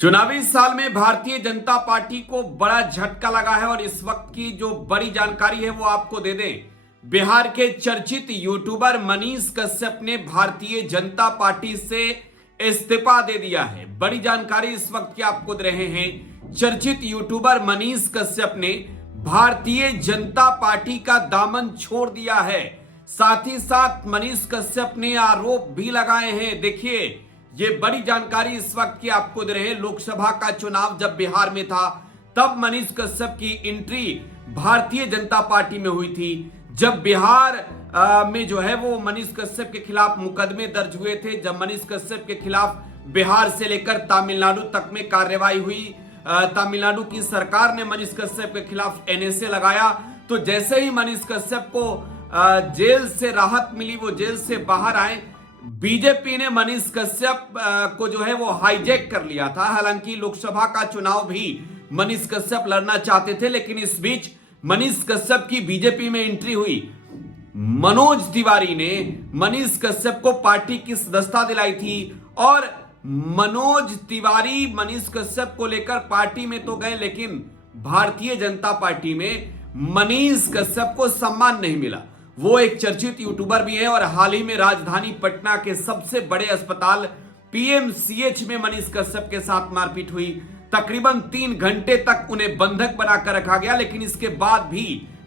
चुनावी साल में भारतीय जनता पार्टी को बड़ा झटका लगा है और इस वक्त की जो बड़ी जानकारी है वो आपको दे दें। बिहार के चर्चित यूट्यूबर मनीष कश्यप ने भारतीय जनता पार्टी से इस्तीफा दे दिया है। बड़ी जानकारी इस वक्त की आपको दे रहे हैं। चर्चित यूट्यूबर मनीष कश्यप ने भारतीय जनता पार्टी का दामन छोड़ दिया है। साथ ही साथ मनीष कश्यप ने आरोप भी लगाए हैं। देखिए, ये बड़ी जानकारी इस वक्त की आपको दे रहे हैं। लोकसभा का चुनाव जब बिहार में था तब मनीष कश्यप की एंट्री भारतीय जनता पार्टी में हुई थी। जब बिहार में जो है वो मनीष कश्यप के खिलाफ मुकदमे दर्ज हुए थे, जब मनीष कश्यप के खिलाफ बिहार से लेकर तमिलनाडु तक में कार्रवाई हुई, तमिलनाडु की सरकार ने मनीष कश्यप के खिलाफ एनएसए लगाया, तो जैसे ही मनीष कश्यप को जेल से राहत मिली, वो जेल से बाहर आए, बीजेपी ने मनीष कश्यप को जो है वो हाईजैक कर लिया था। हालांकि लोकसभा का चुनाव भी मनीष कश्यप लड़ना चाहते थे, लेकिन इस बीच मनीष कश्यप की बीजेपी में एंट्री हुई। मनोज तिवारी ने मनीष कश्यप को पार्टी की सदस्यता दिलाई थी और मनोज तिवारी मनीष कश्यप को लेकर पार्टी में तो गए, लेकिन भारतीय जनता पार्टी में मनीष कश्यप को सम्मान नहीं मिला। वो एक चर्चित यूट्यूबर भी है और हाल ही में राजधानी पटना के सबसे बड़े अस्पताल पीएमसीएच में मनीष कश्यप के साथ मारपीट हुई। तकरीबन 3 घंटे तक उन्हें बंधक बनाकर रखा गया, लेकिन इसके बाद भी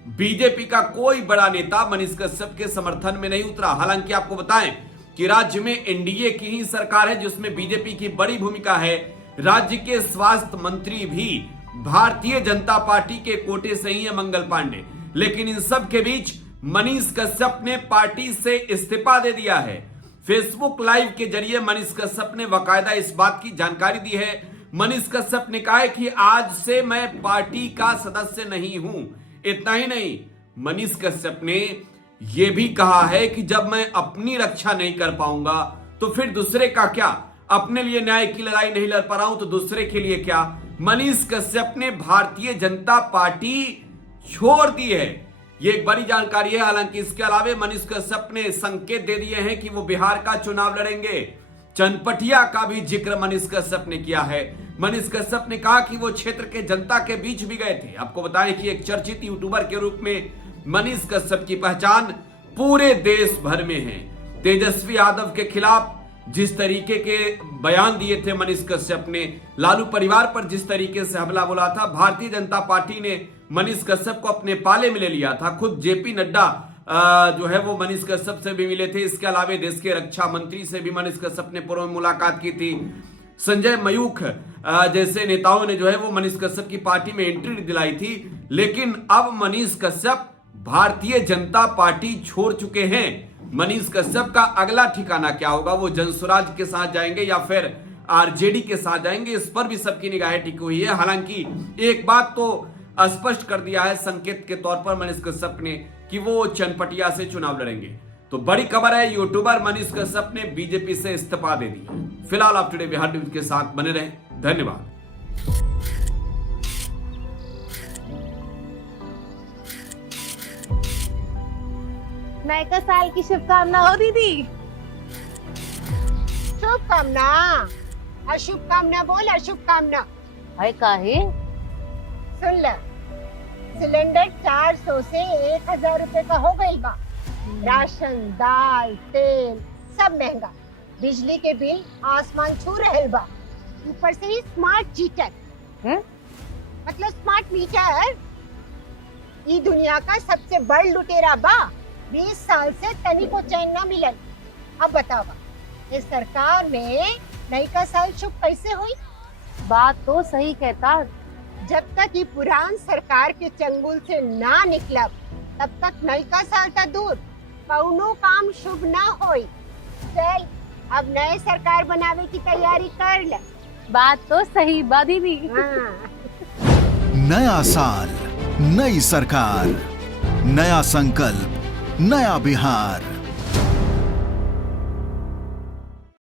बीजेपी का कोई बड़ा नेता मनीष कश्यप के समर्थन में नहीं उतरा। हालांकि आपको बताएं कि राज्य में एनडीए की ही सरकार है जिसमें बीजेपी की बड़ी भूमिका है। राज्य के स्वास्थ्य मंत्री भी भारतीय जनता पार्टी के कोटे से ही है, मंगल पांडे। लेकिन इन सब के बीच मनीष कश्यप ने पार्टी से इस्तीफा दे दिया है। फेसबुक लाइव के जरिए मनीष कश्यप ने बाकायदा इस बात की जानकारी दी है। मनीष कश्यप ने कहा है कि आज से मैं पार्टी का सदस्य नहीं हूं। इतना ही नहीं, मनीष कश्यप ने यह भी कहा है कि जब मैं अपनी रक्षा नहीं कर पाऊंगा तो फिर दूसरे का क्या। अपने लिए न्याय की लड़ाई नहीं लड़ पा रहा हूं तो दूसरे के लिए क्या। मनीष कश्यप ने भारतीय जनता पार्टी छोड़ दी है। ये एक बड़ी जानकारी है। हालांकि इसके अलावा मनीष कश्यप ने संकेत दे दिए हैं कि वो बिहार का चुनाव लड़ेंगे। चनपटिया का भी जिक्र मनीष कश्यप ने किया है। मनीष कश्यप ने कहा कि वो क्षेत्र के जनता के बीच भी गए थे। आपको बताएं कि एक चर्चित यूट्यूबर के रूप में मनीष कश्यप की पहचान पूरे देश भर में है। तेजस्वी यादव के खिलाफ जिस तरीके के बयान दिए थे मनीष कश्यप ने, लालू परिवार पर जिस तरीके से हमला बोला था, भारतीय जनता पार्टी ने मनीष कश्यप को अपने पाले में ले लिया था। खुद जेपी नड्डा जो है वो मनीष कश्यप से भी मिले थे। इसके अलावा देश के रक्षा मंत्री से भी मनीष कश्यप ने पूर्व में मुलाकात की थी। संजय मयूख जैसे नेताओं ने जो है वो मनीष कश्यप की पार्टी में एंट्री दिलाई थी। लेकिन अब मनीष कश्यप भारतीय जनता पार्टी छोड़ चुके हैं। मनीष कश्यप का अगला ठिकाना क्या होगा, वो जनसुराज के साथ जाएंगे या फिर आरजेडी के साथ जाएंगे, इस पर भी सबकी निगाहें टिकी हुई है। हालांकि एक बात तो स्पष्ट कर दिया है संकेत के तौर पर मनीष कश्यप ने कि वो चनपटिया से चुनाव लड़ेंगे। तो बड़ी खबर है, यूट्यूबर मनीष कश्यप ने बीजेपी से इस्तीफा दे दिया। फिलहाल आप टुडे बिहार न्यूज के साथ बने रहें। धन्यवाद। नए का साल की शुभकामना हो दीदी। शुभकामना, अशुभकामना बोल, अशुभकामना। है काहे? सुन ल, सिलेंडर 400 से 1000 रुपए का हो गई बा। राशन, दाल, तेल सब महंगा। बिजली के बिल आसमान छू रहल बा। ऊपर से ही स्मार्ट मीटर, मतलब स्मार्ट मीटर ई दुनिया का सबसे बड़ लुटेरा बा। 20 साल से तनी को चैन न मिलल। अब बतावा, इस सरकार में नई का साल शुभ कैसे हुई? बात तो सही कहता। जब तक ये पुरान सरकार के चंगुल से ना निकलब तब तक नई का साल का दूर कौनो काम शुभ ना होई। चल अब नए सरकार बनावे की तैयारी कर ले। बात तो सही बा दीदी। नया साल, नई सरकार, नया संकल्प, नया बिहार।